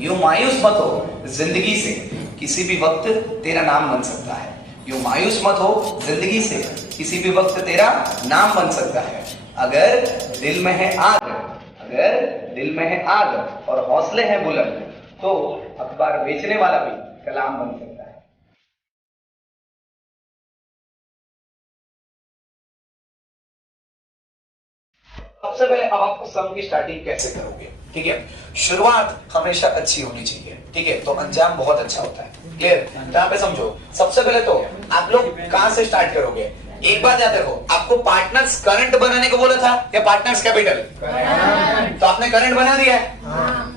यूं मायूस मत हो जिंदगी से, किसी भी वक्त तेरा नाम बन सकता है। यूं मायूस मत हो जिंदगी से, किसी भी वक्त तेरा नाम बन सकता है। अगर दिल में है आग, अगर दिल में है आग और हौसले हैं बुलंद, तो अखबार बेचने वाला भी कलाम बन सकता है। सबसे पहले अब आपको सम की स्टार्टिंग कैसे करोगे, ठीक है। शुरुआत हमेशा अच्छी होनी चाहिए, ठीक है, तो अंजाम बहुत अच्छा होता है। क्लियर? यहाँ पे समझो, सबसे पहले तो आप लोग कहां से स्टार्ट करोगे। एक बात याद रखो, आपको पार्टनर्स करंट बनाने को बोला था या पार्टनर्स कैपिटल? तो आपने करंट बना दिया है,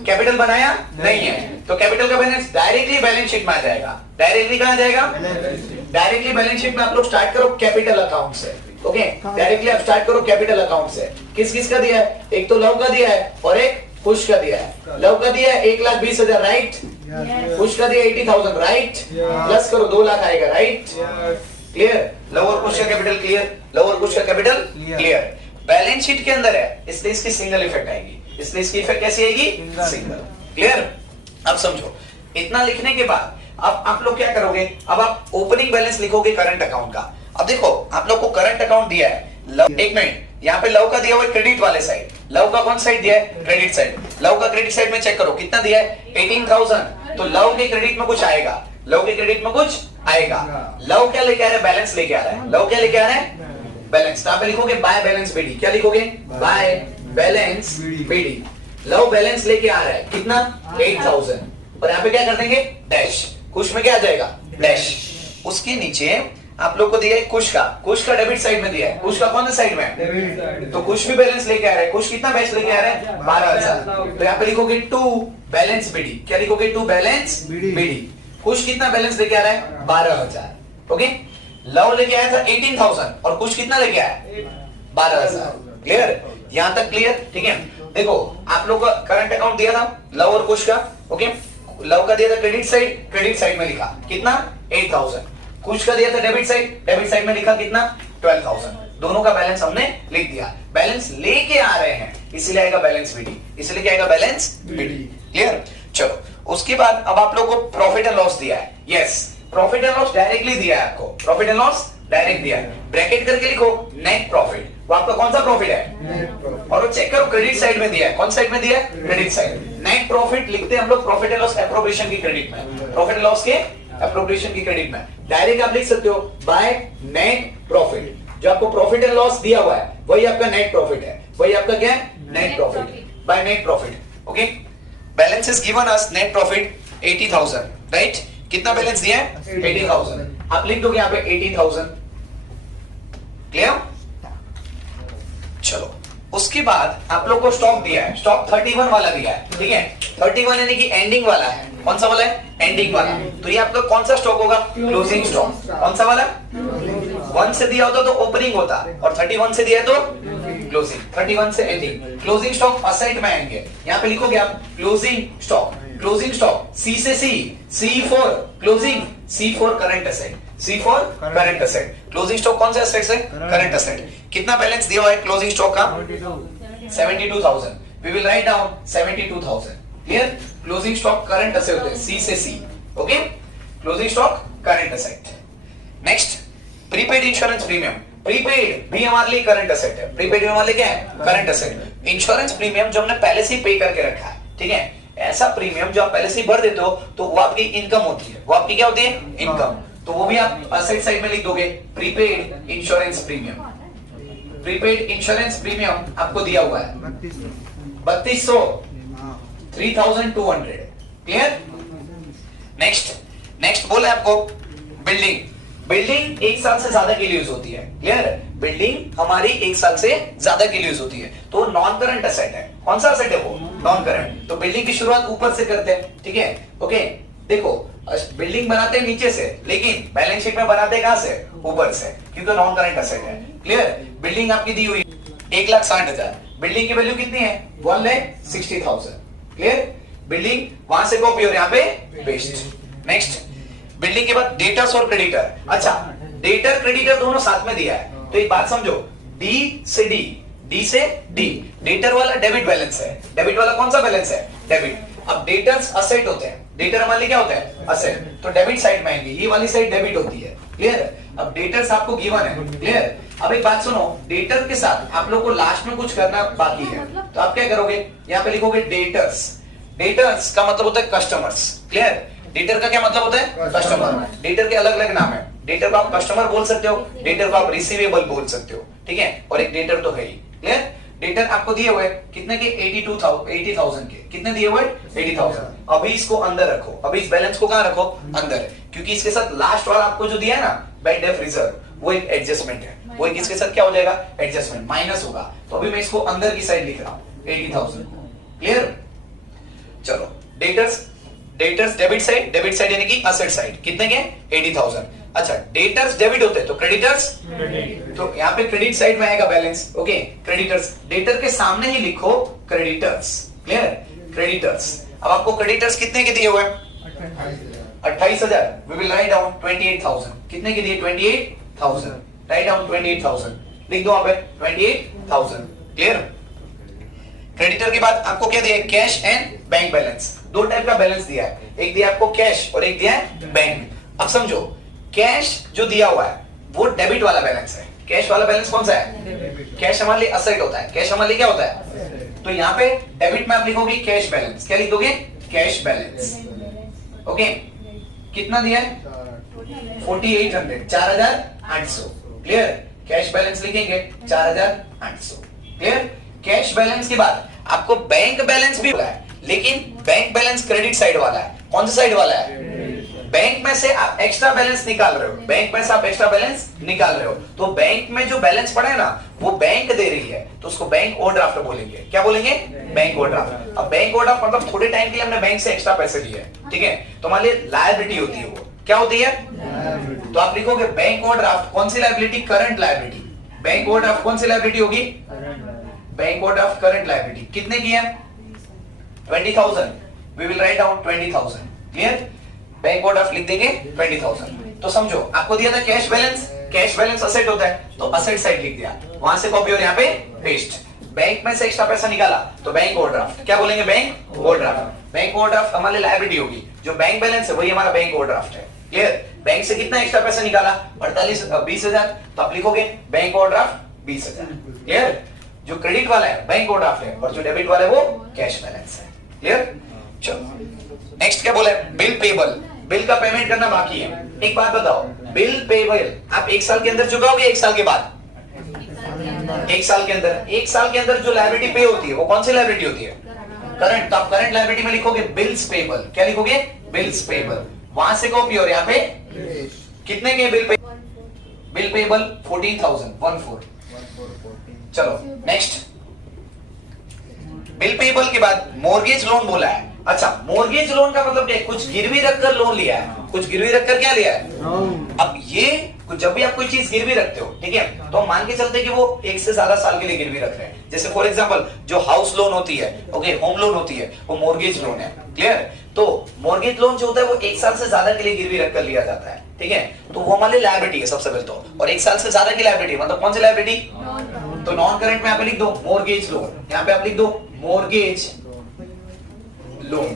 कैपिटल बनाया नहीं है, तो कैपिटल का बैलेंस डायरेक्टली बैलेंस शीट में आ जाएगा। डायरेक्टली कहां जाएगा? डायरेक्टली बैलेंस शीट में आप लोग स्टार्ट करो कैपिटल अकाउंट से। ओके, डायरेक्टली आप स्टार्ट करो कैपिटल अकाउंट से। किस किस का दिया है? एक तो लव का दिया है और एक कुश का दिया है। लव का दिया है 1,20,000, राइट। कुश का दिया 80,000, राइट। प्लस करो 2 लाख आएगा, राइट। क्लियर? लव और कुश का कैपिटल क्लियर, लव और कुश का कैपिटल क्लियर। बैलेंस शीट के अंदर है, इसलिए इसकी सिंगल इफेक्ट आएगी, इसलिए इसकी इफेक्ट कैसी आएगी? सिंगल। क्लियर? अब समझो, इतना लिखने के बाद अब आप लोग क्या करोगे, अब आप ओपनिंग बैलेंस लिखोगे करंट अकाउंट का। अब देखो, आप लोग को करंट अकाउंट दिया है, एक मिनट, यहाँ पे लव का दिया हुआ है क्रेडिट वाले साइड, लव का कौन साइड दिया है? Credit side. लव का क्रेडिट साइड में चेक करो कितना दिया है? 18,000। तो लव के क्रेडिट में कुछ आएगा, लव के क्रेडिट में कुछ आएगा। लव क्या लेके आ रहा है? बैलेंस लेके आ रहा है। लव क्या लेके आ रहा है? बैलेंस। तो आप लिखोगे बाय बैलेंस बीडी। क्या लिखोगे? By balance BD. लव बैलेंस लेके आ रहा है कितना? 8,000। और यहाँ पे क्या कर देंगे? डैश। कुश में क्या आ जाएगा? डैश। उसके नीचे आप लोग को दिया है कुश का डेबिट साइड में दिया है। कुश का कौन सा साइड में? तो कुश भी बैलेंस लेके आ रहा है। कुश कितना बैलेंस लेके आ रहा है? 12,000। तो यहाँ पे लिखोगे 2 बैलेंस बीडी। क्या लिखोगे? 2 बैलेंस बीडी। कुश कितना बैलेंस लेके आ रहा है? 12,000। ओके, लव लेके आया था 18,000 और कुश कितना लेके आया? 12,000। क्लियर? यहां तक क्लियर? ठीक है। देखो, आप लोग का करंट अकाउंट दिया था लव और कुश का। ओके, लव का दिया था क्रेडिट साइड में लिखा कितना? 8,000। कुछ का दिया था डेबिट साइड में लिखा कितना? 12,000। दोनों का बैलेंस हमने लिख दिया। बैलेंस लेके आ रहे हैं, इसलिए आएगा बैलेंस बीडी। इसलिए क्या आएगा? Balance BD. क्लियर? चलो, उसके बाद अब आप लोग को प्रॉफिट एंड लॉस दिया है। Yes, profit and loss directly दिया है आपको। प्रॉफिट एंड लॉस डायरेक्ट दिया है, ब्रैकेट करके लिखो नेट प्रॉफिट। वो आपका कौन सा प्रॉफिट है? और वो चेक करो क्रेडिट साइड में दिया है। कौन साइड में दिया है? Credit side. नेट प्रॉफिट लिखते हैं हम लोग प्रॉफिट एंड लॉस एप्रोप्रिएशन की क्रेडिट में, प्रॉफिट एंड लॉस के एप्रोप्रिएशन की क्रेडिट में। डायरेक्ट आप लिख सकते हो बाय नेट प्रॉफिट। जो आपको प्रॉफिट एंड लॉस दिया हुआ है वही आपका नेट प्रॉफिट है। वही आपका क्या है? Net profit. By net profit. Okay, balance is given us net profit 80,000, right. कितना बैलेंस दिया है? 80,000। आप लिख दोगे यहाँ पे 18,000। क्लियर? चलो, उसके बाद आप लोग को स्टॉक दिया है, स्टॉक 31 वाला दिया है, ठीक है। 31 यानी कि एंडिंग वाला है। कौन सा वाला है? एंडिंग वाला। तो ये आपका कौन सा स्टॉक होगा? Closing stock. कौन सा वाला? 1 से दिया होता तो ओपनिंग होता, और 31 से दिया है तो क्लोजिंग। 31 से एंडिंग। क्लोजिंग स्टॉक असेट में आएंगे। यहाँ पे लिखोगे आप closing stock. Closing stock C से C for closing, C for current asset, C for current asset. Closing stock कौन से असेट है? Current asset. कितना बैलेंस दिया हुआ है क्लोजिंग स्टॉक का? 72,000। We will write down 72,000। Clear? Closing stock current asset होते हैं, सी से C. Okay, closing stock current asset. Next, prepaid insurance premium. Prepaid भी हमारे लिए करंट असेट है। प्रीपेड भी हमारे लिए क्या है? Current asset. इंश्योरेंस प्रीमियम जो हमने पहले से पे करके रखा है, ठीक है। ऐसा प्रीमियम जो आप पहले से भर देते हो तो वो आपकी इनकम होती है। वो आपकी क्या होती है? इनकम। तो वो भी आप असेट साइड में लिख दोगे prepaid insurance premium. Prepaid insurance premium आपको दिया हुआ है 3200, 3,200। क्लियर? नेक्स्ट बोला आपको बिल्डिंग 1 साल से ज्यादा के लिए यूज होती है। क्लियर? बिल्डिंग हमारी 1 साल से ज्यादा के लिए यूज होती है, तो नॉन करंट असेट है। कौन सा असेट है वो? Non current. तो बिल्डिंग की शुरुआत ऊपर से करते हैं, ठीक है। ओके, देखो, बिल्डिंग बनाते हैं नीचे से, लेकिन बैलेंस शीट में बनाते हैं कहां से? ऊपर से, क्योंकि नॉन करंट असेट है। क्लियर? बिल्डिंग आपकी दी हुई 1,60,000। बिल्डिंग की वैल्यू कितनी है? 1,60,000। क्लियर? बिल्डिंग वहां से कॉपी और यहाँ पे पेस्ट। नेक्स्ट, बिल्डिंग के बाद डेटर्स और क्रेडिटर। अच्छा, डेटर क्रेडिटर दोनों साथ में दिया है, तो एक बात समझो, डी से डी, डी से डी। डेटर वाला डेबिट बैलेंस है। डेबिट वाला कौन सा बैलेंस है? डेबिट। अब डेटर्स असेट होते हैं, डेटर हमारे लिए क्या होता है? असेट। तो डेबिट साइड में आएंगे, ये वाली साइड डेबिट होती है, क्लियर? अब डेटर्स आपको गिवन है, क्लियर? अब एक बात सुनो, डेटर के साथ आप लोग को लास्ट में कुछ करना बाकी है, तो आप क्या करोगे? यहाँ पे लिखोगे डेटर्स। डेटर्स का मतलब होता है कस्टमर्स, क्लियर? डेटर का क्या मतलब होता है? कस्टमर। डेटर के अलग अलग नाम है, डेटर को आप कस्टमर बोल सकते हो, डेटर को आप रिसीवेबल बोल सकते हो, ठीक है? और एक डेटर तो है ही, क्लियर? डेटर आपको दिए हुए कितने के? 80,000 के। कितने दिए हुए? 80,000। अभी इसको अंदर रखो, अभी इस बैलेंस को कहां रखो? अंदर, क्योंकि इसके साथ लास्ट वाला आपको जो दिया है ना, बैड डेट रिजर्व, वो एक एडजस्टमेंट है, वो एक इसके साथ क्या हो जाएगा? एडजस्टमेंट, माइनस होगा। तो अभी मैं इसको अंदर की साइड लिख रहा हूं 80,000 को, क्लियर? चलो, डेटर्स, डेटर्स डेबिट साइड यानी कि असेट साइड, कितने के? 80,000। अच्छा, डेटर्स डेबिट होते हैं तो क्रेडिटर्स, तो यहाँ पे क्रेडिट साइड में आएगा बैलेंस, ओके? क्रेडिटर्स, डेटर के सामने ही लिखो क्रेडिटर्स, क्लियर? क्रेडिटर्स। अब आपको क्रेडिटर्स कितने के दिए हुए? 28,000। We will write down 28,000। कितने के दिए? 28,000। राइट डाउन 28,000, लिख दो यहाँ पे 28,000, क्लियर? क्रेडिटर के बाद आपको क्या दिया? Cash and bank balance. दो टाइप का बैलेंस दिया है, एक दिया आपको कैश और एक दिया है बैंक। अब समझो, कैश जो दिया हुआ है वो डेबिट वाला बैलेंस है। कैश वाला बैलेंस कौन सा है? कैश हमारे लिए असेट होता है, कैश हमारे लिए क्या होता है? तो यहाँ पे डेबिट में आप लिखोगे कैश बैलेंस। क्या लिख दोगे? Cash balance, okay? कितना दिया है? 4800, 4,800, क्लियर? कैश बैलेंस लिखेंगे 4,800, क्लियर? कैश बैलेंस के बाद आपको बैंक बैलेंस भी बोला है, लेकिन बैंक बैलेंस क्रेडिट साइड वाला है। कौन सा साइड वाला है? बैंक में से आप एक्स्ट्रा बैलेंस निकाल रहे हो, बैंक में से आप एक्स्ट्रा बैलेंस निकाल रहे हो, तो बैंक में जो बैलेंस पड़ा है ना, वो बैंक दे रही है, तो उसको बैंक ओवरड्राफ्ट बोलेंगे। क्या बोलेंगे? Bank overdraft. अब बैंक ओवरड्राफ्ट मतलब थोड़े टाइम के लिए हमने बैंक से एक्स्ट्रा पैसे लिए, ठीक है? तो हमारे लिए लायबिलिटी होती है, वो क्या होती है? तो आप लिखोगे बैंक ओवरड्राफ्ट। कौन सी liability? Current liability. Bank overdraft कौन सी लायबिलिटी होगी? Bank overdraft current liability. कितने की है? 20,000। We will write down 20,000, clear? Bank overdraft लिख देंगे 20,000। तो समझो, आपको दिया था cash balance, cash balance asset होता है, तो असेट साइड लिख दिया, वहां से कॉपी और यहाँ पे पेस्ट। बैंक में से एक्स्ट्रा पैसा निकाला तो बैंक ओवरड्राफ्ट। क्या बोलेंगे? Bank overdraft. बैंक ओवरड्राफ्ट हमारे लायबिलिटी होगी, जो बैंक बैलेंस है वही हमारा बैंक ओवरड्राफ्ट है, क्लियर? बैंक से कितना एक्स्ट्रा पैसा निकाला? 20,000, तो आप लिखोगे बैंक ओवरड्राफ्ट 20,000, क्लियर? जो क्रेडिट वाला है बैंक ओवरड्राफ्ट है, और जो डेबिट वाला है वो कैश बैलेंस है, क्लियर? चलो, नेक्स्ट क्या बोला है? Bill payable. बिल का पेमेंट करना बाकी है। एक बात बताओ, बिल पेबल आप 1 साल के अंदर चुकाओगे, 1 साल के बाद? 1 साल के अंदर। 1 साल के अंदर जो लायबिलिटी पे होती है वो कौन सी लायबिलिटी होती है? करंट। तो आप करंट लायबिलिटी में लिखोगे बिल्स पेबल। क्या लिखोगे? Bills payable. वहां से कॉपी और यहाँ पे कितने के बिल पे? Bill payable 14,000। चलो नेक्स्ट, बिल पेबल के बाद मोर्गेज लोन बोला है। अच्छा, मोर्गेज लोन का मतलब क्या है? कुछ गिरवी रखकर लोन लिया है, कुछ गिरवी रखकर क्या लिया है? अब ये जब भी आप कोई चीज गिरवी रखते हो, ठीक है, तो हम मान के चलते हैं कि वो 1 से ज्यादा साल के लिए गिरवी रख रहे हैं। जैसे फॉर एग्जांपल जो हाउस लोन होती है, ओके, होम लोन होती है, वो मोर्गेज लोन है, क्लियर? तो मोर्गेज लोन जो होता है वो 1 साल से ज्यादा के लिए गिरवी रखकर लिया जाता है, ठीक है? तो वो हमारे लायबिलिटी है सबसे पहले तो, और 1 साल से ज्यादा की लायबिलिटी मतलब कौन सी लायबिलिटी? तो नॉन करंट में यहाँ पे लिख दो मोर्गेज लोन, यहाँ पे आप लिख दो मोर्गेज लोन।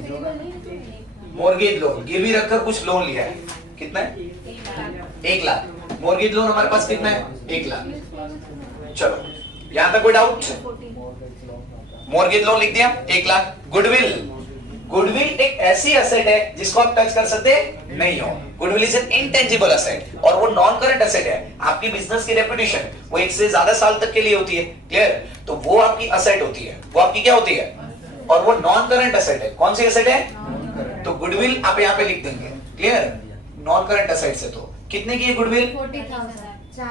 मोर्गेज लोन, गिरवी रखकर कुछ लोन लिया है, कितना है? 1 लाख। मोर्गेज लोन हमारे पास कितना है? 1 लाख। चलो, यहां तक कोई डाउट? मोर्गेज लोन लिख दिया 1 लाख। गुडविल, गुडविल एक ऐसी एसेट है जिसको आप टच कर सकते नहीं हो। Goodwill is an intangible asset और वो नॉन करंट एसेट है। आपकी बिजनेस की रेपुटेशन वो 1 से ज्यादा साल तक के लिए होती है, क्लियर? तो वो आपकी एसेट होती है, वो आपकी क्या होती है? और वो नॉन करंट एसेट है। कौन सी एसेट है? तो गुडविल आप यहाँ पे लिख देंगे, क्लियर? नॉन करंट एसेट से तो कितने की है goodwill?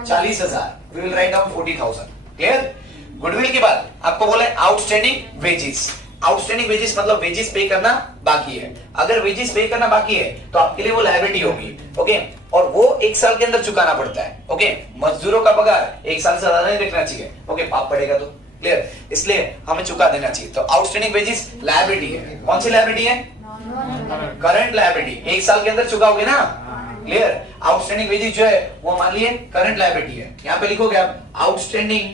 40,000। We will write down 40,000, clear? Goodwill के बाद आपको बोला है आउटस्टैंडिंग वेजेस। आउटस्टैंडिंग वेजेस मतलब वेजेस पे करना बाकी है। अगर वेजेस पे करना बाकी है तो आपके लिए वो लायबिलिटी होगी, ओके? और वो 1 साल के अंदर चुकाना पड़ता है, ओके? मजदूरों का पगार 1 साल से ज्यादा नहीं रखना चाहिए, ओके? पाप पड़ेगा तो, क्लियर? इसलिए हमें चुका देना चाहिए। तो आउटस्टैंडिंग वेजेस लायबिलिटी है। कौन सी लायबिलिटी है? Current liability. 1 साल के अंदर चुकाओगे ना, क्लियर? आउटस्टैंडिंग वेजेस जो है वो मान लिए करंट लायबिलिटी है। यहाँ पे लिखोगे आप आउटस्टैंडिंग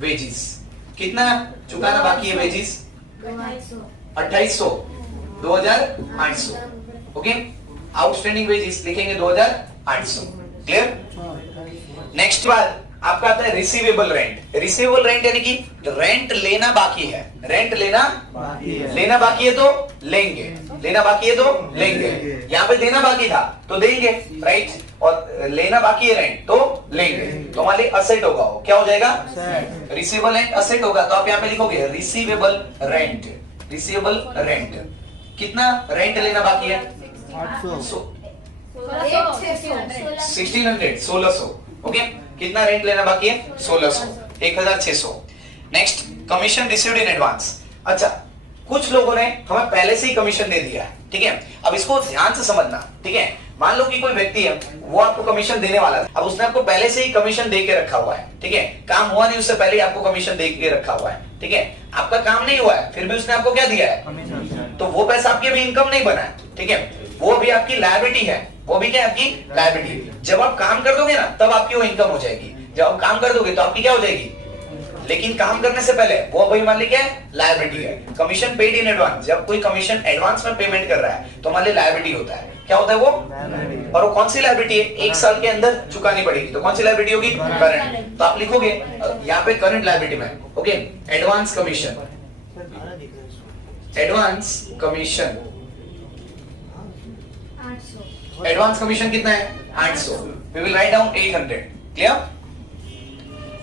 वेजेस, कितना चुकाना बाकी है? वेजेस 2,800। 2800. ओके, आउटस्टैंडिंग वेजेस लिखेंगे 2800. क्लियर? नेक्स्ट बात आपका आता है रिसीवेबल रेंट. रिसीवेबल रेंट यानी कि रेंट लेना बाकी है. रेंट लेना बाकी है तो लेंगे. लेना बाकी है तो लेंगे. यहाँ पे देना बाकी था तो देंगे, राइट? और लेना बाकी है रेंट तो लेंगे. तो हमारे असेट होगा, वो क्या हो जाएगा? रिसीवेबल एंड असेट होगा. तो आप यहाँ पे लिखोगे रिसीवेबल रेंट. रिसीवेबल रेंट, कितना रेंट लेना बाकी है? 1600. ओके, कितना रेंट लेना बाकी है? 1600. 1600. Next, commission received in advance. अच्छा, कुछ लोगों ने हमें पहले से ही कमीशन दे दिया है, ठीक है? अब इसको ध्यान से समझना, ठीक है? मान लो कि कोई व्यक्ति है, वो आपको कमीशन देने वाला है. अब उसने आपको पहले से ही कमीशन दे के रखा हुआ है, ठीक है? काम हुआ नहीं, उससे पहले ही आपको कमीशन दे के रखा हुआ है, ठीक है? आपका काम नहीं हुआ है, फिर भी उसने आपको क्या दिया है? तो वो पैसा आपकी अभी इनकम नहीं बना है, ठीक है? वो भी आपकी लायबिलिटी है. वो भी क्या है? आपकी लायबिलिटी. जब आप काम कर दोगे ना, तब आपकी वो इनकम हो जाएगी. जब आप काम कर दोगे तो आपकी क्या हो जाएगी? लेकिन काम करने से पहले वो वही मान ली क्या है? लायबिलिटी है. Commission paid in advance. जब कोई कमीशन एडवांस में पेमेंट कर रहा है तो मान ली लायबिलिटी होता है. क्या होता है वो? और वो कौन सी लायबिलिटी है? 1 साल के अंदर चुकानी पड़ेगी. तो कौन सी लायबिलिटी होगी? करंट. तो आप लिखोगे यहाँ पे करंट लायबिलिटी में, okay, advance commission. Advance commission. Advance commission कितना है? 800. We will write down 800. Clear?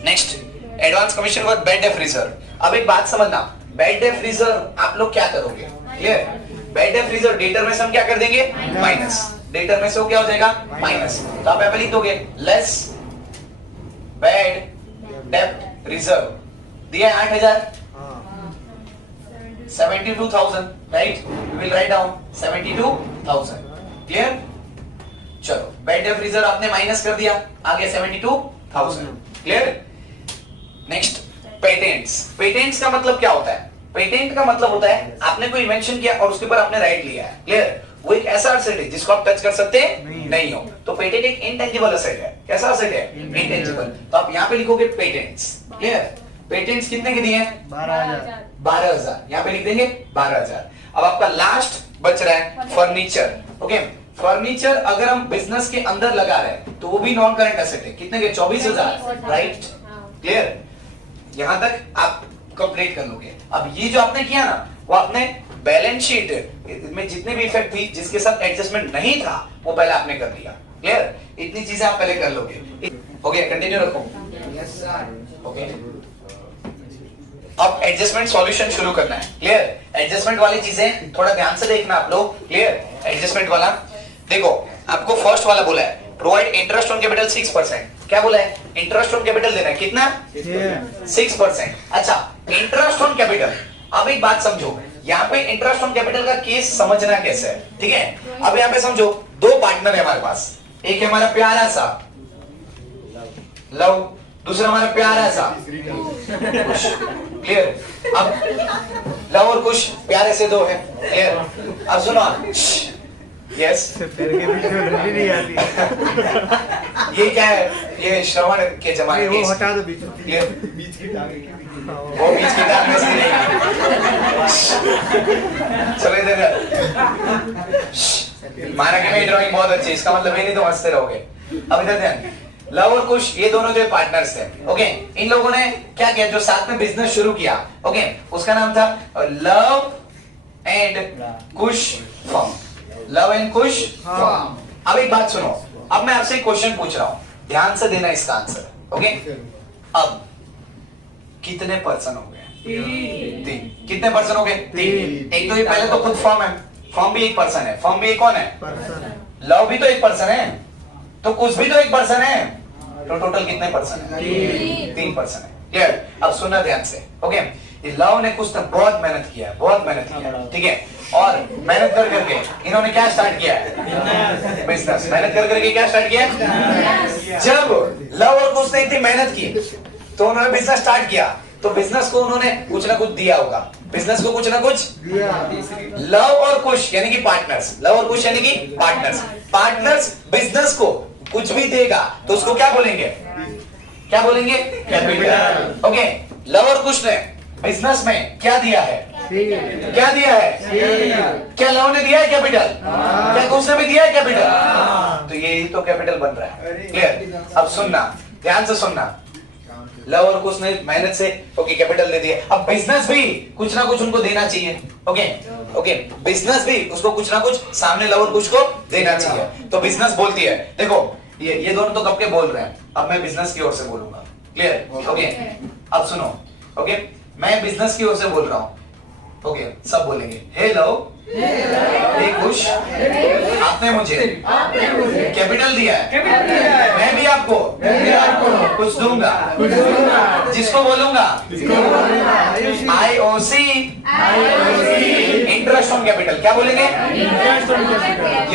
Next, advance commission for bad debt reserve. अब एक बात समझना, बेड डेफ रिजर्व आप लोग क्या करोगे? Clear? Bad debt reserve debtor में से हम क्या कर देंगे? माइनस. डेटर में से वो क्या हो जाएगा? माइनस. तो आप यहाँ पे लिख दोगे लेस बेड डेप्ट रिजर्व. दिया 8000, 72,000, right? We will write down 72,000. Clear? चलो, बेड डेप्ट रिजर्व आपने माइनस कर दिया, आ गया 72,000. क्लियर? Next, patents. पेटेंट्स का मतलब क्या होता है? पेटेंट का मतलब होता है आपने कोई इन्वेंशन किया और उसके ऊपर आपने राइट लिया है. क्लियर? वो एक ऐसा असेट है जिसको आप टच कर सकते नहीं हो. तो पेटेंट एक इंटेंजिबल असेट है. कैसा असेट है? इंटेंजिबल. तो आप यहाँ पे लिखोगे पेटेंट्स. क्लियर? पेटेंट्स कितने के दिए हैं? 12,000. यहाँ पे लिख देंगे 12,000. अब आपका लास्ट बच रहा है फर्नीचर. ओके, फर्नीचर अगर हम बिजनेस के अंदर लगा रहे हैं तो वो भी नॉन करंट एसेट है. कितने के? 24,000, राइट? क्लियर? यहां तक आप कंप्लीट कर लोगे. अब ये जो आपने किया ना, वो आपने बैलेंस शीट में जितने भी इफेक्ट थी जिसके साथ एडजस्टमेंट नहीं था वो पहले आपने कर लिया. क्लियर? इतनी चीजें आप पहले कर लोगे. ओके, कंटिन्यू रखो. Yes sir. ओके, अब एडजस्टमेंट सॉल्यूशन शुरू करना है. क्लियर? एडजस्टमेंट वाली चीजें थोड़ा ध्यान से देखना आप लोग. क्लियर? एडजस्टमेंट वाला देखो, आपको फर्स्ट वाला बोला है प्रोवाइड इंटरेस्ट ऑन कैपिटल 6%. क्या बोला है? इंटरेस्ट ऑन कैपिटल देना है. कितना? 6%. अच्छा, इंटरेस्ट ऑन कैपिटल. अब एक बात समझो, यहाँ पे इंटरेस्ट ऑन कैपिटल का केस समझना कैसे है, ठीक है? अब यहाँ पे समझो, 2 पार्टनर है हमारे पास. एक है हमारा प्यारा सा लव, दूसरा हमारा प्यारा सा कुश. क्लियर? अब लव और कुश प्यारे से 2 है. क्लियर? अब सुनो, यस, ये क्या है? ये श्रवण के जमाने के. हटा दो बीच की टांग. वो बीच की टांग में से नहीं. चलो इधर. माना कि मेरी ड्राइंग बहुत अच्छी है, इसका मतलब ये नहीं तो हंसते रहोगे. अब इधर ध्यान. लव और कुश ये दोनों जो पार्टनर्स थे. ओके, इन लोगों ने क्या किया? जो साथ में बिजनेस शुरू किया, ओके, उसका नाम था love and Kush firm. Love and Kush firm. अब एक बात सुनो, अब मैं आपसे एक क्वेश्चन पूछ रहा हूं, ध्यान से देना इसका आंसर. ओके, अब कितने पर्सन हो गए? 3. कितने पर्सन हो गए? 3. एक तो ये पहले तो खुद फर्म है. फर्म भी एक पर्सन है. फर्म भी एक कौन है? लव भी तो एक पर्सन है. तो कुछ भी तो एक पर्सन है. तो टोटल कितने पर्सन है? 3 पर्सन है. क्लियर? अब सुनना ध्यान से. ओके, लव ने कुछ तो बहुत मेहनत किया है, बहुत मेहनत किया है, ठीक है? और मेहनत कर करके इन्होंने क्या स्टार्ट किया है? बिजनेस. मेहनत कर करके क्या स्टार्ट किया? जब लव और कुछ ने इतनी मेहनत की तो उन्होंने बिजनेस स्टार्ट किया, तो बिजनेस को उन्होंने कुछ ना कुछ दिया होगा. बिजनेस को कुछ ना कुछ दिया. लव और कुश यानी कि पार्टनर्स. लव और कुश यानी कि पार्टनर्स. पार्टनर्स बिजनेस को कुछ भी देगा तो उसको क्या बोलेंगे? क्या बोलेंगे? कैपिटल. ओके, लव और कुश ने बिजनेस में क्या दिया है? क्या दिया है? क्या लव ने दिया है कैपिटल? क्या कुछ ने भी दिया है कैपिटल? तो यही तो कैपिटल बन रहा है। क्लियर? अब सुनना, ध्यान से सुनना। लव और कुछ ने मेहनत से ओके कैपिटल दे दिया। अब बिजनेस भी कुछ ना कुछ उनको देना चाहिए। ओके बिजनेस भी उसको कुछ ना कुछ सामने लव और कुछ को देना चाहिए। तो बिजनेस बोलती है, देखो ये दोनों तो कब के बोल रहे हैं, अब मैं बिजनेस की ओर से बोलूंगा। क्लियर? ओके अब सुनो। ओके मैं बिजनेस की ओर से बोल रहा हूं। ओके सब बोलेंगे हेलो, हे खुश, आपने मुझे कैपिटल दिया है, मैं भी आपको कुछ दूंगा, जिसको बोलूंगा IOC, इंटरेस्ट ऑन कैपिटल। क्या बोलेंगे?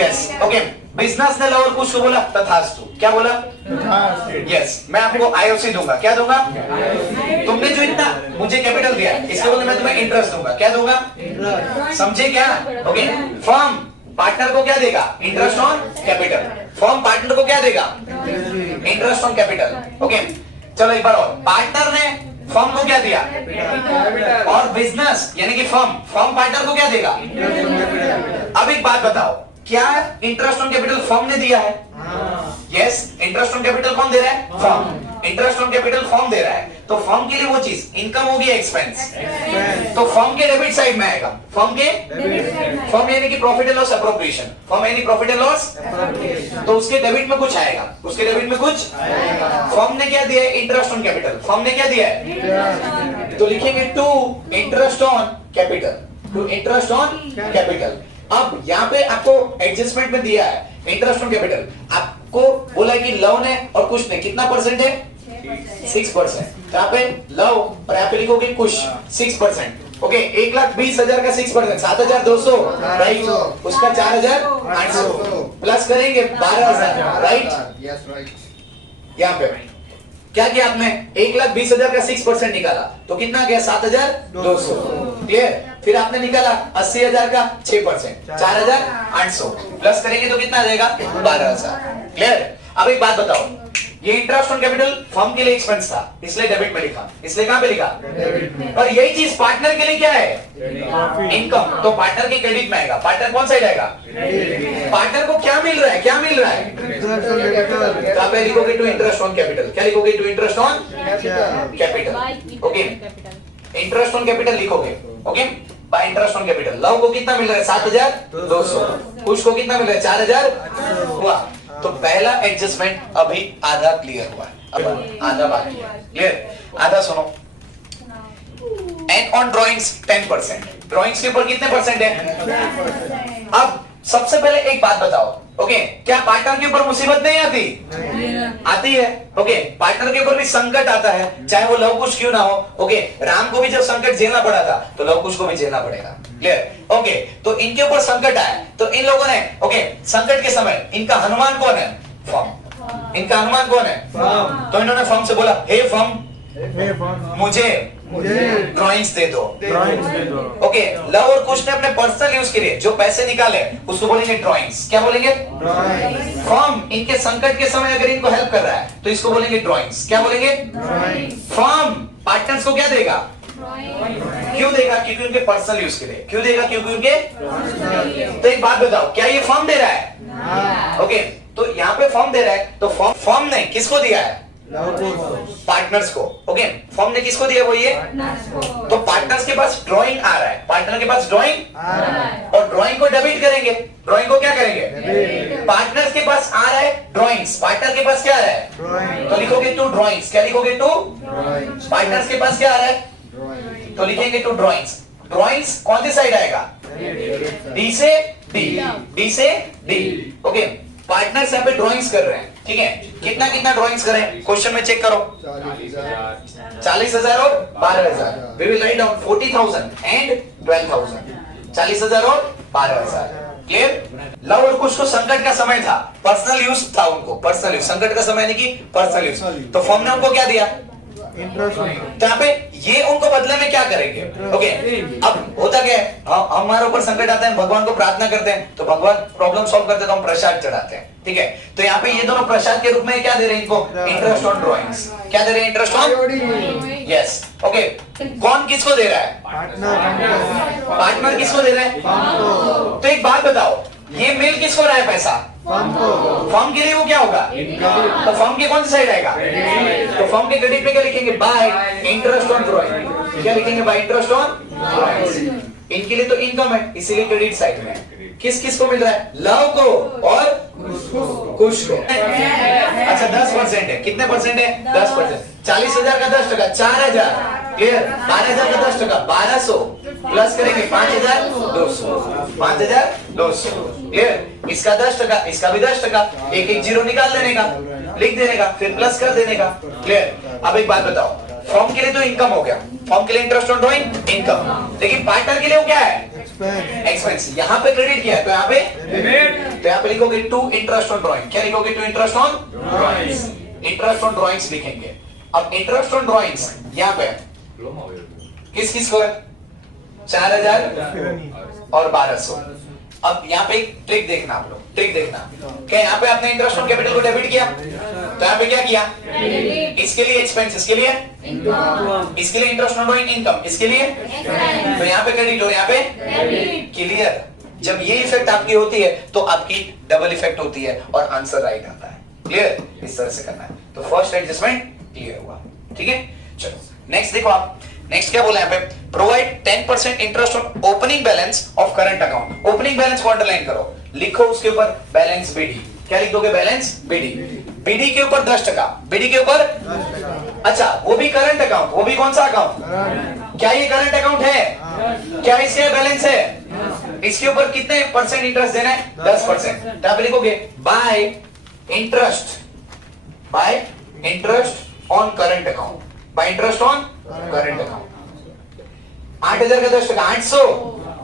यस। ओके बिजनेस ने लवर कुछ को बोला तथास्तु। क्या बोला? यस मैं आपको IOC दूंगा। क्या दूंगा? तुमने जो इतना मुझे कैपिटल दिया इसके बदले मैं तुम्हें इंटरेस्ट दूंगा। क्या दूंगा? समझे क्या? ओके फर्म पार्टनर को क्या देगा? Interest on capital. Firm partner को क्या देगा? Interest on capital. ओके चलो एक बार और। पार्टनर ने फर्म को क्या दिया? और बिजनेस यानी कि फर्म पार्टनर को क्या देगा? अब एक बात बताओ, क्या इंटरेस्ट ऑन कैपिटल फर्म ने दिया है? यस इंटरेस्ट ऑन कैपिटल कौन दे रहा है? Firm. Interest on capital firm दे रहा है, तो फर्म के लिए वो चीज इनकम होगी एक्सपेंस, तो फर्म के डेबिट साइड में आएगा। फर्म यानी कि profit and loss appropriation. Firm यानी प्रॉफिट एंड लॉस, तो उसके डेबिट में कुछ आएगा, उसके डेबिट में कुछ। फर्म ने क्या दिया है? Interest on capital. फर्म ने क्या दिया है? तो लिखेंगे to interest on capital, to interest on capital. अब यहाँ पे आपको एडजस्टमेंट में दिया है इंटरेस्ट ऑन कैपिटल। आपको बोला है कि लव ने और कुछ ने कितना परसेंट है? 6%। यहाँ पे लव और यहाँ पे लिखोगे कुछ 6%। ओके 1,20,000 का 6% 7,200 राइट, उसका 4,800 प्लस करेंगे 12,000 राइट। यहाँ पे क्या किया आपने? 1,20,000 का 6% निकाला तो कितना गया? 7,200। क्लियर? फिर आपने निकाला 80,000 का 6% 4,800 प्लस करेंगे तो कितना आ जाएगा? 12,000। क्लियर? अब एक बात बताओ, ये इंटरेस्ट ऑन कैपिटल फर्म के लिए एक्सपेंस था इसलिए डेबिट में लिखा, इसलिए कहां पे लिखा? और यही चीज पार्टनर के लिए क्या है? इनकम, तो पार्टनर के क्रेडिट में आएगा। पार्टनर कौन साइड आएगा? पार्टनर को क्या मिल रहा है? क्या मिल रहा है? कहां पे लिखोगे? To interest on capital. क्या लिखोगे? To interest on capital. Okay interest on capital लिखोगे। Okay by interest on capital. Luv को कितना मिल रहा है? 7,200। कुछ को कितना मिल रहा है? 4,000 हुआ। तो पहला एडजस्टमेंट अभी आधा क्लियर हुआ है, अब आधा बाकी है। क्लियर? आधा सुनो। And on drawings 10%। ड्राइंग्स के ऊपर कितने परसेंट है? अब सबसे पहले एक बात बताओ, ओके क्या पार्टनर के ऊपर मुसीबत नहीं आती? आती है। ओके पार्टनर के ऊपर भी संकट आता है, चाहे वो लव कुश क्यों ना हो। ओके राम को भी जब संकट झेलना पड़ा था तो लव कुश को भी झेलना पड़ेगा। क्लियर? ओके तो इनके ऊपर संकट आया तो इन लोगों ने ओके संकट के समय इनका हनुमान कौन है? फर्म। इनका हनुमान कौन है? तो इन्होंने फर्म से बोला हे फर्म मुझे ड्राइंग्स दे दो। ओके लव और कुश ने अपने पर्सनल यूज के लिए जो पैसे निकाले उसको बोलेंगे ड्राइंग्स। क्या बोलेंगे? फर्म इनके संकट के समय अगर इनको हेल्प कर रहा है तो इसको बोलेंगे ड्राइंग्स। क्या बोलेंगे? फर्म पार्टनर्स को क्या देगा? क्यों देगा? क्योंकि उनके पर्सनल यूज के लिए। क्यों देगा? क्योंकि उनके। तो एक बात बताओ, क्या ये फर्म दे रहा है? ओके तो यहाँ पे फर्म दे रहा है तो फर्म ने किसको दिया है? पार्टनर्स को। ओके फर्म ने किसको दिया? वो ये तो पार्टनर्स के पास ड्राइंग आ रहा है, पार्टनर के पास ड्राइंग, और ड्राइंग को डेबिट करेंगे। ड्राइंग को क्या करेंगे? पार्टनर्स के पास आ रहा है ड्राइंग्स, पार्टनर के पास क्या आ रहा है? तो लिखोगे टू ड्राइंग्स। क्या लिखोगे? टू पार्टनर्स के पास क्या आ रहा है? तो लिखेंगे टू ड्राइंग्स। ड्राइंग्स कौन सी साइड आएगा? डी से डी, डी से डी। ओके पार्टनर्स यहाँ पे ड्राइंग्स कर रहे हैं, ठीक है। कितना कितना ड्राइंग्स करें? क्वेश्चन में चेक करो। 40,000 और 12,000। We will write down 40,000 and 12,000। 40,000 और 12,000। क्लियर? लव और कुछ को संकट का समय था, पर्सनल यूज था उनको, पर्सनल यूज। संकट का समय यानी कि पर्सनल यूज। तो फर्म ने उनको क्या दिया? इंटरेस्ट। तो यहाँ पे ये उनको बदले में क्या करेंगे? ओके, अब होता क्या है, हमारे ऊपर संकट आता है, भगवान को प्रार्थना करते हैं, तो भगवान प्रॉब्लम सॉल्व करते हैं, तो हम प्रसाद चढ़ाते हैं, ठीक है। तो यहाँ पे ये दोनों प्रसाद के रूप में क्या दे रहे हैं इनको? Interest on drawings. क्या दे रहे हैं? Interest on, yes, okay. कौन किसको दे रहा है? पार्टनर किसको दे रहा है? तो एक बात बताओ, ये मिल किसको रहा है पैसा? फर्म के लिए वो क्या होगा? तो फर्म के कौन सी साइड आएगा? तो फर्म के क्रेडिट पे क्या लिखेंगे? Bye interest on drawing. क्या लिखेंगे? Bye interest on drawing. इनके लिए तो इनकम है, इसीलिए क्रेडिट साइड में। किस किस को मिल रहा है? लव को और कुश को। अच्छा 10% है, कितने परसेंट है? 10%। 40,000 का 10%, 4,000। क्लियर? 12,000 का 10%, 1,200 प्लस करेंगे 5,200, 5,200। क्लियर? इसका 10%, इसका भी 10%, एक एक जीरो निकाल देने का, लिख देने का, फिर प्लस कर देने का। क्लियर? अब एक बात बताओ, फॉर्म के लिए तो इनकम हो गया, फॉर्म के लिए इंटरेस्ट ऑन ड्रॉइंग इनकम, लेकिन पार्टनर के लिए वो क्या है? एक्सपेंस। यहाँ पे क्रेडिट किया है, तो यहाँ पे डेबिट। तो यहाँ पे लिखोगे टू इंटरेस्ट ऑन ड्रॉइंग। क्या लिखोगे? To interest on drawings. Interest on drawings लिखेंगे। अब इंटरेस्ट ऑन ड्रॉइंग्स यहाँ पे किस किस को है? 4,000 और 1,200। अब यहाँ पे एक ट्रिक देखना आप लोग, ट्रिक देखना। क्या यहाँ पे आपने इंटरेस्ट ऑन कैपिटल को डेबिट किया, तो यहाँ पे क्या किया? इसके लिए एक्सपेंस, इसके लिए इनकम, इसके लिए इंटरेस्ट ऑन ड्रॉइंग इनकम, इसके लिए तो यहाँ पे क्रेडिट और यहाँ पे क्लियर। जब ये इफेक्ट आपकी होती है तो आपकी डबल इफेक्ट होती है और आंसर राइट आता है। क्लियर? इस तरह से करना है। तो फर्स्ट एडजस्टमेंट क्लियर हुआ, ठीक है। चलो नेक्स्ट देखो आप, नेक्स्ट क्या बोला यहाँ पे? Provide 10% interest on opening balance of current account. Opening balance को अंडरलाइन करो, लिखो उसके ऊपर बैलेंस बीडी। क्या लिख दोगे? Balance BD. बीडी के ऊपर 10%, बीडी के ऊपर, अच्छा वो भी करंट अकाउंट, वो भी कौन सा अकाउंट? क्या ये करंट अकाउंट है? क्या इसके बैलेंस है? इसके ऊपर कितने परसेंट इंटरेस्ट देना है? 10%। आप लिखोगे bye interest, bye interest on current account, bye interest on current account. 8,000 का 10%, 800,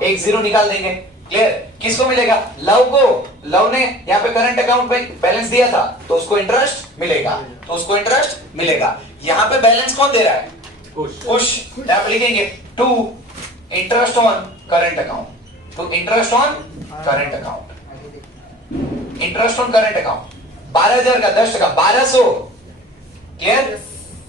एक जीरो निकाल देंगे। क्लियर? किसको मिलेगा? लव को। लव ने यहाँ पे करंट अकाउंट में बैलेंस दिया था, तो उसको इंटरेस्ट मिलेगा, तो उसको इंटरेस्ट मिलेगा। यहाँ पे बैलेंस कौन दे रहा है? कुश। यहाँ पे लिखेंगे to interest on current account, to interest on current account, interest on current account. 12,000 का 10%, 1,200। क्लियर?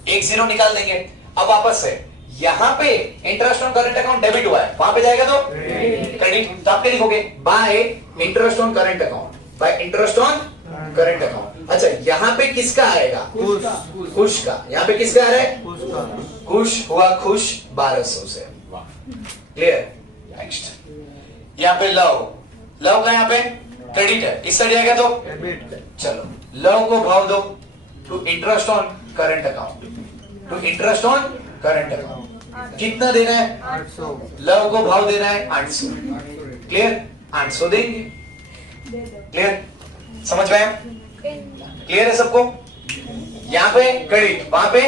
एक जीरो निकाल देंगे। अब वापस से यहां पे interest on current account debit हुआ है, वहां पे जाएगा तो क्रेडिट। तो आप क्या लिखोगे? Bye interest on current account, bye interest on current account. अच्छा यहां पे किसका आएगा? खुश का। यहां पे किसका आ रहा है? खुश हुआ, खुश 1,200 से। क्लियर? नेक्स्ट यहां पे लव, लव का यहां पे क्रेडिट है, इस साइड जाएगा तो चलो लव को भाव दो to interest on current account, to interest on current account. कितना देना है? 800। लव को भाव देना है 800। क्लियर? 800 देंगे। क्लियर? समझ में आया? क्लियर है सबको? यहां पे क्रेडिट, वहां पे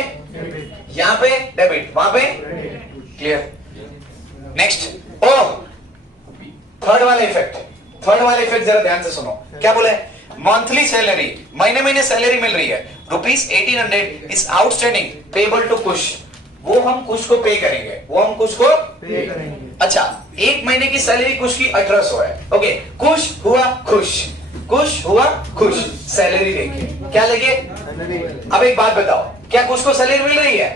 यहां पे डेबिट, वहां पे क्लियर। नेक्स्ट ओ थर्ड वाला इफेक्ट, थर्ड वाला इफेक्ट जरा ध्यान से सुनो। क्या बोले? मंथली सैलरी, महीने महीने सैलरी मिल रही है, ₹1800 इज आउटस्टैंडिंग पेबल टू कुश। वो हम कुश को पे करेंगे, वो हम कुश को पे करेंगे। अच्छा एक महीने की सैलरी कुश की 1,800 है। ओके, कुश हुआ खुश, कुश हुआ खुश, सैलरी लेंगे। क्या लेंगे? अब एक बात बताओ, क्या कुश को सैलरी मिल रही है?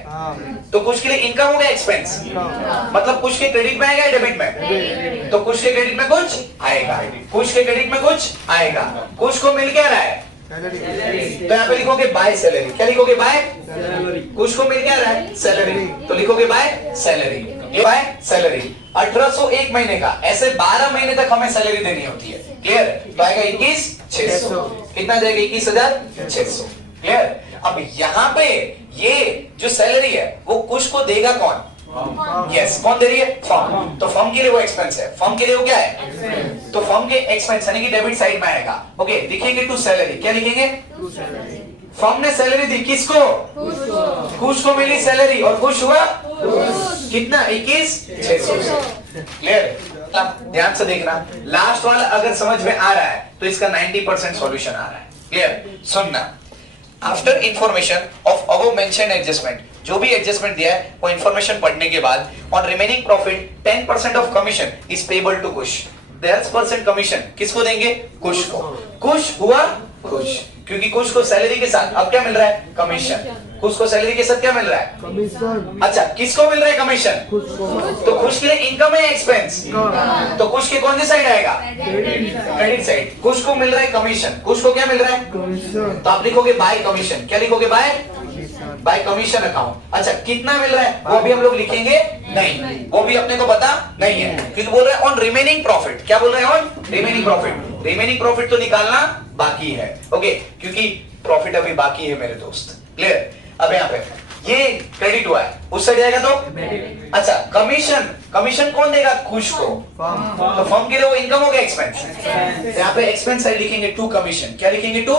तो कुश के लिए इनकम हो गया, एक्सपेंस। मतलब कुश के क्रेडिट में आएगा, डेबिट में? तो कुश के क्रेडिट में कुछ आएगा, कुश के क्रेडिट में कुछ आएगा। कुश को मिल क्या रहा है? तो यहाँ पे लिखोगे बाय सैलरी। क्या लिखोगे? By salary. कुछ को मिल क्या रहा है? सैलरी, तो लिखोगे बाय सैलरी। ये बाय सैलरी 1,800 एक महीने का, ऐसे 12 महीने तक हमें सैलरी देनी होती है। क्लियर? तो आएगा 21,600। कितना जाएगा? 21,600। क्लियर? अब यहाँ पे ये जो सैलरी है वो कुछ को देगा कौन? यस, कौन दे रही है? फर्म। तो फर्म के लिए वो एक्सपेंस है, फर्म के लिए वो क्या है? तो फर्म के एक्सपेंस यानी कि डेबिट साइड में आएगा। ओके, लिखेंगे टू सैलरी। क्या लिखेंगे? फर्म ने सैलरी दी किसको? कुछ को मिली सैलरी और खुश हुआ कितना? 21,600। क्लियर? ध्यान से देखना, लास्ट वाला अगर समझ में आ रहा है तो इसका 90% सॉल्यूशन आ रहा है। क्लियर? सुनना, after information of above mentioned adjustment, जो भी एडजस्टमेंट दिया है वो इंफॉर्मेशन पढ़ने के बाद on remaining profit 10% of commission is payable to Kush. 10% commission किसको देंगे? कुश को। कुश हुआ खुश, क्योंकि कुश को सैलरी के साथ अब क्या मिल रहा है? कमीशन। कुश को सैलरी के साथ क्या मिल रहा है? कमीशन। अच्छा, किसको मिल रहा है कमीशन? तो खुश के लिए इनकम है एक्सपेंस? तो कुश के कौन सी साइड आएगा? Credit side. कुश को मिल रहा है कमीशन, कुश को क्या मिल रहा है? कमीशन। तो आप लिखोगे बाय कमीशन। क्या लिखोगे? Bye commission account. अच्छा, कितना मिल रहा है वो भी हम लोग लिखेंगे नहीं, वो भी अपने को पता नहीं है, क्योंकि बोल रहे हैं ऑन रिमेनिंग प्रॉफिट। क्या बोल रहे हैं? On remaining profit. Remaining profit तो निकालना बाकी है, ओके, क्योंकि प्रॉफिट अभी बाकी है मेरे दोस्त। क्लियर? अब यहाँ पे ये क्रेडिट हुआ है, उस साइड जाएगा तो अच्छा कमीशन। कमीशन कौन देगा? खुश को। तो फर्म के लिए वो इनकम हो गया एक्सपेंस। यहाँ पे एक्सपेंस साइड लिखेंगे टू कमीशन। क्या लिखेंगे? To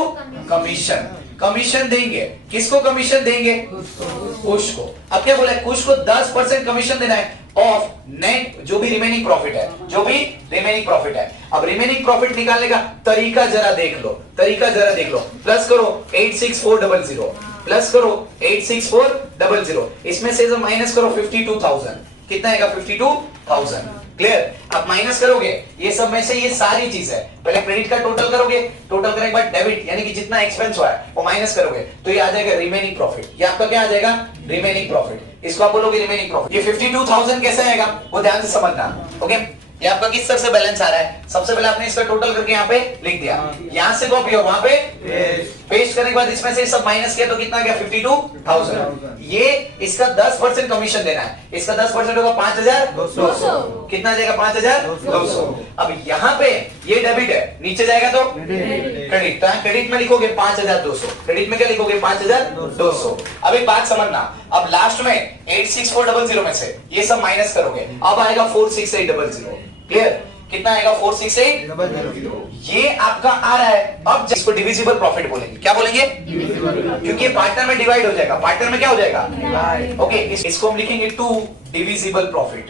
commission. कमीशन देंगे किसको? कमीशन देंगे कुश को। अब क्या बोला है? कुश को 10% कमीशन देना है ऑफ नेट जो भी रिमेनिंग प्रॉफिट है, जो भी रिमेनिंग प्रॉफिट है। अब रिमेनिंग प्रॉफिट निकालने का तरीका जरा देख लो, तरीका जरा देख लो। प्लस करो 86400, प्लस करो 86400, इसमें से जो माइनस करो 52,000, कितना आएगा? 52,000। क्लियर? आप माइनस करोगे ये सब में से ये सारी चीज है, पहले क्रेडिट का टोटल करोगे, टोटल करने के बाद डेबिट यानी कि जितना एक्सपेंस हुआ है वो माइनस करोगे तो ये आ जाएगा रिमेनिंग प्रॉफिट। ये आपका क्या आ जाएगा? Remaining profit. इसको आप बोलोगे रिमेनिंग प्रॉफिट। ये 52,000 कैसे आएगा वो ध्यान से समझना, ओके। ये आपका किस तरह से बैलेंस आ रहा है? सबसे पहले आपने इसका टोटल करके यहाँ पे लिख दिया, यहाँ से कॉपी और वहां पे पेस्ट करने के बाद इसमें से सब माइनस किया तो कितना गया? 52,000। ये इसका 10% कमीशन देना है, इसका 10% होगा 5,200। कितना जाएगा? 5,200। अब यहाँ पे ये डेबिट है, नीचे जाएगा तो क्रेडिट। तो क्रेडिट में लिखोगे 5,200, क्रेडिट में क्या लिखोगे? 5,200। अब एक बात समझना, अब लास्ट में 86400 में से ये सब माइनस करोगे, अब आएगा 46800। क्लियर? कितना आएगा? 46800। ये आपका आ रहा है। अब इसको डिविजिबल प्रॉफिट बोलेंगे। क्या बोलेंगे? क्योंकि पार्टनर में डिवाइड हो जाएगा। पार्टनर में क्या हो जाएगा? ओके, इसको हम लिखेंगे to divisible profit.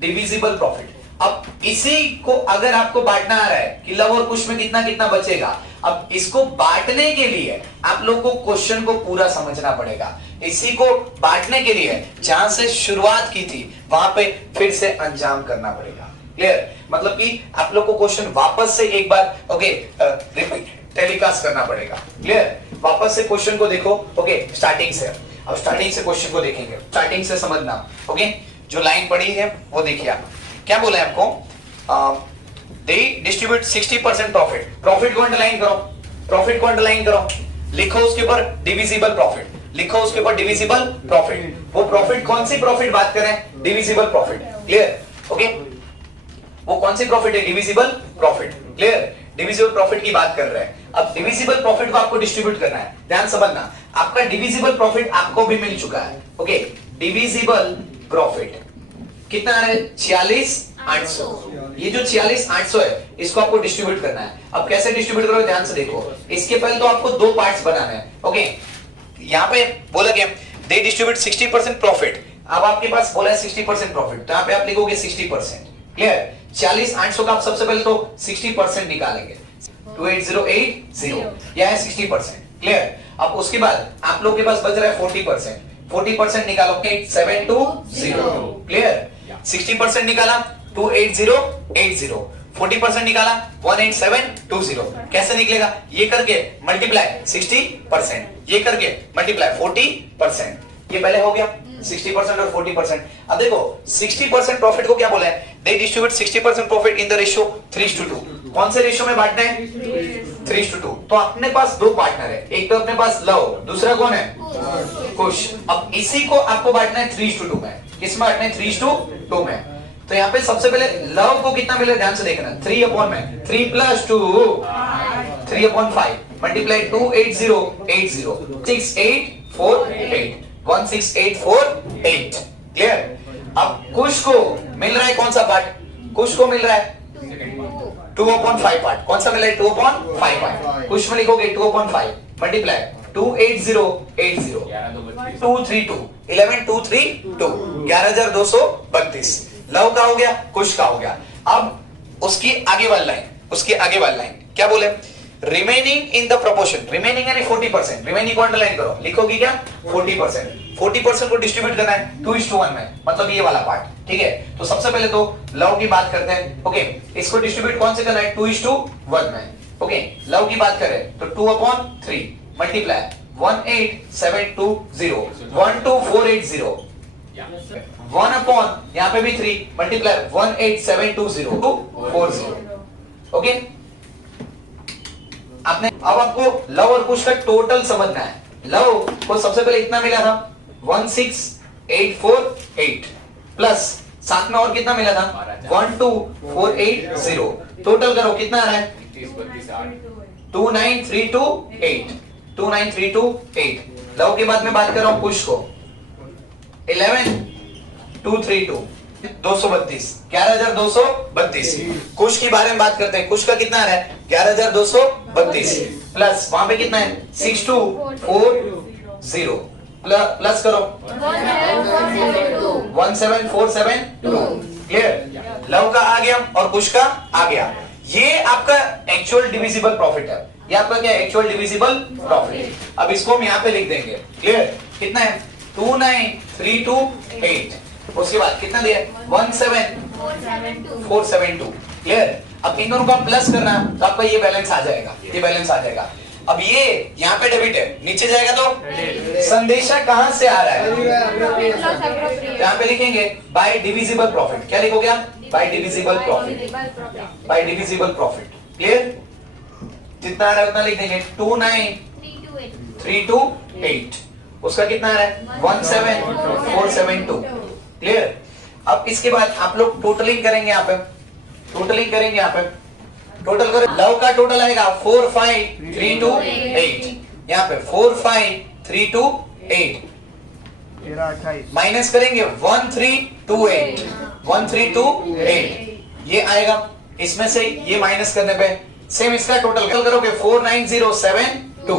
Divisible profit. अब इसी को अगर आपको बांटना आ रहा है कि लव और कुश में कितना कितना बचेगा, अब इसको बांटने के लिए आप लोग को क्वेश्चन को पूरा समझना पड़ेगा। इसी को बांटने के लिए जहां से शुरुआत की थी वहां पे फिर से अंजाम करना पड़ेगा। क्लियर? मतलब कि आप लोग को क्वेश्चन वापस से एक बार ओके रिपीट टेलीकास्ट करना पड़ेगा। क्लियर? वापस से क्वेश्चन को देखो, ओके, स्टार्टिंग से। अब स्टार्टिंग से क्वेश्चन को देखेंगे, स्टार्टिंग से समझना, ओके। जो लाइन पढ़ी है वो देखिए आप क्या बोला है आपको? दे डिस्ट्रीब्यूट 60% प्रॉफिट। प्रॉफिट को अंडरलाइन करो, प्रॉफिट को अंडरलाइन करो, लिखो उसके ऊपर डिविजिबल प्रॉफिट, लिखो उसके ऊपर डिविजिबल प्रॉफिट। वो प्रॉफिट कौन सी प्रॉफिट बात कर रहे हैं? Divisible profit. क्लियर? ओके, वो कौन सी प्रॉफिट है? Divisible profit. Clear? Divisible profit की बात कर रहे हैं। अब डिविजिबल प्रॉफिट को आपको डिस्ट्रीब्यूट करना है, ध्यान समझना। आपका डिविजिबल प्रॉफिट आपको भी मिल चुका है, ओके। डिविजिबल प्रॉफिट कितना आ रहा है? 46,800। ये जो 46,800 है इसको आपको डिस्ट्रीब्यूट करना है। अब कैसे डिस्ट्रीब्यूट करोगे? ध्यान से देखो। इसके पहले तो आपको दो पार्ट्स बनाना है, ओके। यहाँ पे बोला गया दे डिस्ट्रीब्यूट 60% प्रॉफिट। अब आपके पास बोला है 60% प्रॉफिट, तो यहाँ पे आप लिखोगे 60%। क्लियर? 40,800 का आप सबसे पहले तो 60% निकालेंगे, 28080, यह है 60%। क्लियर? अब उसके बाद आप लोग के पास बच रहा है 40%। 40% निकालो, 8720। क्लियर? 60% निकाला 28080, 40% निकाला 18720। कैसे निकलेगा? ये करके मल्टीप्लाई 60%, ये करके मल्टीप्लाई 40%। ये पहले हो गया 60% और 40%। अब देखो 60% प्रॉफिट को क्या बोला है? They distribute 60% profit in the ratio 3:2। कौन से रेशियो में बांटना है? 3:2। तो अपने पास दो पार्टनर है, एक तो अपने पास लव, दूसरा कौन है? कुश। अब इसी को आपको बांटना है 3:2 में। किस में बांटना है? 3:2 में। तो यहाँ पे सबसे पहले लव को कितना मिले ध्यान से देखना, 3 में 3 + 2 3/5 मल्टीप्लाई 28080 6848 16848। क्लियर? अब कुश को मिल रहा है कौन सा पार्ट? कुश को मिल रहा है 2/5 पार्ट। कौन सा मिल रहा है? 2/5 पार्ट। कुश में लिखोगे 2/5 मल्टीप्लाई 28080 232 11232 11232। लव का हो गया, कुश का हो गया। अब उसकी आगे वाली लाइन, उसके आगे वाली लाइन क्या बोले? Remaining in the proportion, remaining यानी 40%, रिमेनिंग को अंडरलाइन करो, लिखोगी क्या 40%, 40% को डिस्ट्रीब्यूट करना है 2:1 में, मतलब ये वाला पार्ट, ठीक है। तो सबसे पहले तो लव की बात करते हैं, ओके। इसको डिस्ट्रीब्यूट कौन से करना है 2:1 में, ओके। लव की बात करें तो 2/3 मल्टीप्लाई 18720 12480 1 अपॉन यहाँ पे भी 3 मल्टीप्लाई 18720 ओके। आपने अब आपको लव और कुश का टोटल समझना है। लव को सबसे पहले इतना मिला था 16848 प्लस साथ में और कितना मिला था 12480, टोटल करो कितना आ रहा है 29328 29328। लव के बाद में बात कर रहा हूं कुश को 11232 232 11232। कुश के बारे में बात करते हैं, कुश का कितना आ रहा है 11232 प्लस वहां पे कितना है 6240 प्लस करो 17472 क्लियर। लव का आ गया और कुश का आ गया। ये आपका एक्चुअल डिविजिबल प्रॉफिट है, ये आपका क्या एक्चुअल डिविजिबल प्रॉफिट। अब इसको हम यहाँ पे लिख देंगे, क्लियर। कितना है 29328, उसके बाद कितना दिया 17472 क्लियर। अब इन दोनों का प्लस करना तो आपका ये बैलेंस आ जाएगा, ये बैलेंस आ जाएगा। अब ये यहाँ पे डेबिट है, नीचे जाएगा तो संदेशा कहां से आ रहा है, यहाँ पे लिखेंगे बाय डिविजिबल प्रॉफिट। क्या लिखोगे आप bye divisible profit, bye divisible profit clear. जितना आ रहा है उतना लिख देंगे 29328, उसका कितना आ रहा है 17472 क्लियर। अब इसके बाद आप लोग टोटलिंग करेंगे, यहाँ पे टोटलिंग करेंगे, यहाँ पे टोटल करो। लव का टोटल आएगा 45328, यहाँ पे 45328 माइनस करेंगे 1328 ये आएगा। इसमें से ये माइनस करने पे सेम इसका टोटल करोगे 49072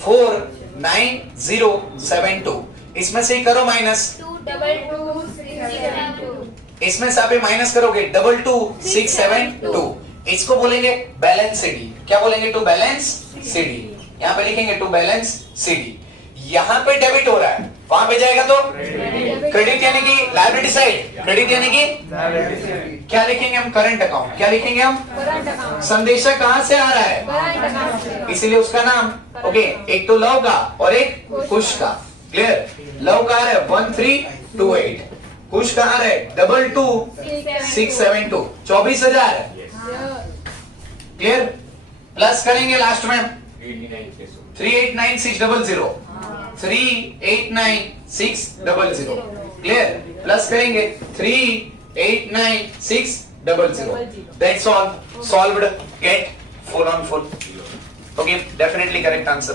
49072, इसमें से ही करो माइनस, इसमें से आप माइनस करोगे 22672, इसको बोलेंगे बैलेंस सीडी। क्या बोलेंगे टू बैलेंस सीडी, यहाँ पे लिखेंगे टू बैलेंस सीडी। यहाँ पे डेबिट हो रहा है, वहां पे जाएगा तो क्रेडिट यानी कि लायबिलिटी साइड, क्रेडिट यानी कि क्या लिखेंगे हम करंट अकाउंट। क्या लिखेंगे हम संदेशा कहां से आ रहा है, इसीलिए उसका नाम ओके। एक तो लव का और एक कुश का क्लियर। लव का आ रहा है 1328, कुश का आ रहा है 22672 24000 क्लियर। प्लस करेंगे लास्ट में 389600 389600 क्लियर। प्लस करेंगे 389600, that's all, solved, get full on full. Okay, definitely correct answer.